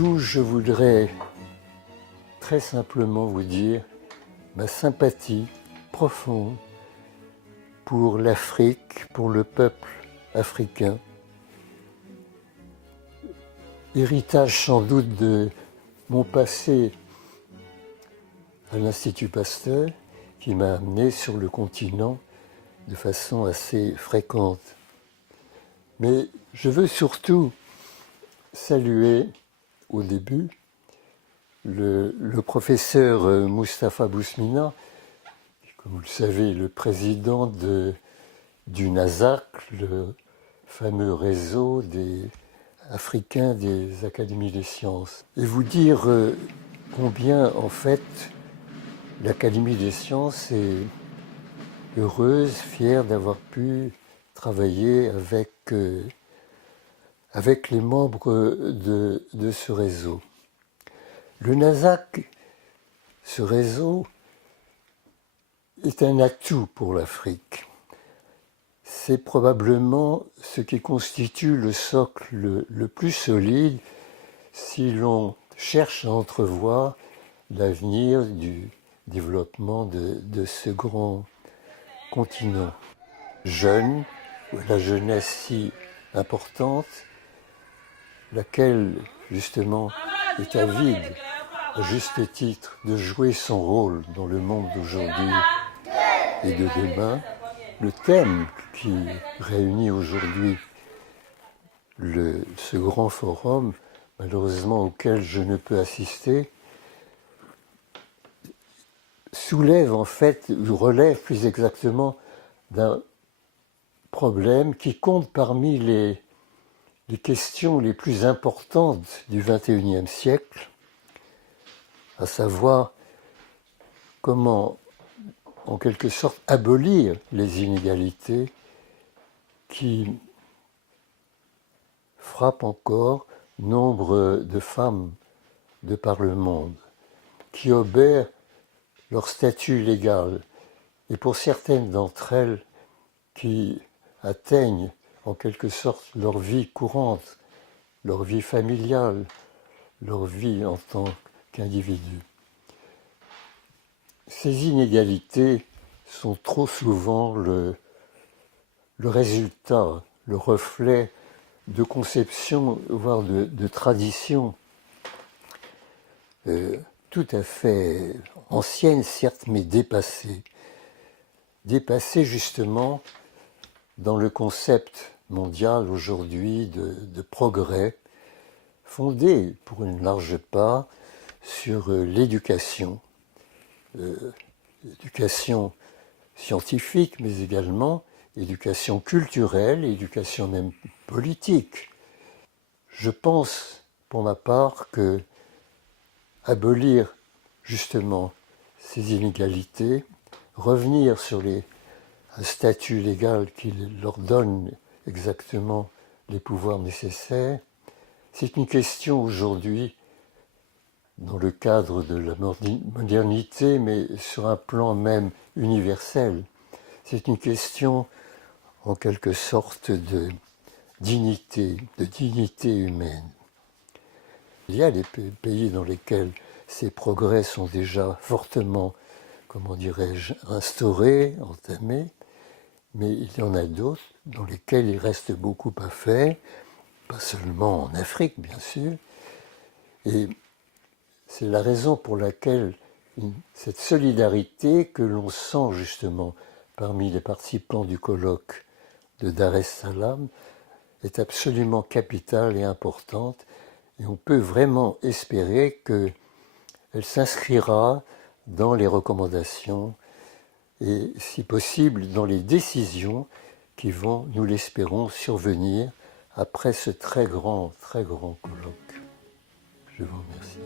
tout, je voudrais très simplement vous dire ma sympathie profonde pour l'Afrique, pour le peuple africain. Héritage sans doute de mon passé à l'Institut Pasteur qui m'a amené sur le continent de façon assez fréquente. Mais je veux surtout saluer au début le professeur Moustapha Bousmina, comme vous le savez, le président du NASAC, le fameux réseau africain des académies des sciences. Et vous dire combien, en fait, l'Académie des sciences est heureuse, fière d'avoir pu travailler avec les membres de ce réseau. Le NASAC, ce réseau, est un atout pour l'Afrique. C'est probablement ce qui constitue le socle le plus solide si l'on cherche à entrevoir l'avenir du développement de ce grand continent. Jeune, la jeunesse si importante, laquelle justement est avide, à juste titre, de jouer son rôle dans le monde d'aujourd'hui et de demain. Le thème qui réunit aujourd'hui ce grand forum, malheureusement auquel je ne peux assister, soulève en fait, ou relève plus exactement d'un problème qui compte parmi les questions les plus importantes du XXIe siècle, à savoir comment, en quelque sorte, abolir les inégalités qui frappent encore nombre de femmes de par le monde, qui obèrent leur statut légal, et pour certaines d'entre elles qui atteignent en quelque sorte leur vie courante, leur vie familiale, leur vie en tant qu'individu. Ces inégalités sont trop souvent le résultat, le reflet de conceptions, voire de traditions tout à fait anciennes, certes, mais dépassées. Dépassées justement dans le concept mondial aujourd'hui de progrès, fondé pour une large part sur l'éducation. Éducation scientifique, mais également éducation culturelle, éducation même politique. Je pense, pour ma part, que abolir justement ces inégalités, revenir sur un statut légal qui leur donne exactement les pouvoirs nécessaires, c'est une question aujourd'hui dans le cadre de la modernité, mais sur un plan même universel. C'est une question, en quelque sorte, de dignité humaine. Il y a des pays dans lesquels ces progrès sont déjà fortement, comment dirais-je, instaurés, entamés, mais il y en a d'autres dans lesquels il reste beaucoup à faire, pas seulement en Afrique, bien sûr, et c'est la raison pour laquelle cette solidarité que l'on sent justement parmi les participants du colloque de Dar es Salaam est absolument capitale et importante, et on peut vraiment espérer qu'elle s'inscrira dans les recommandations et, si possible, dans les décisions qui vont, nous l'espérons, survenir après ce très grand colloque. Je vous remercie.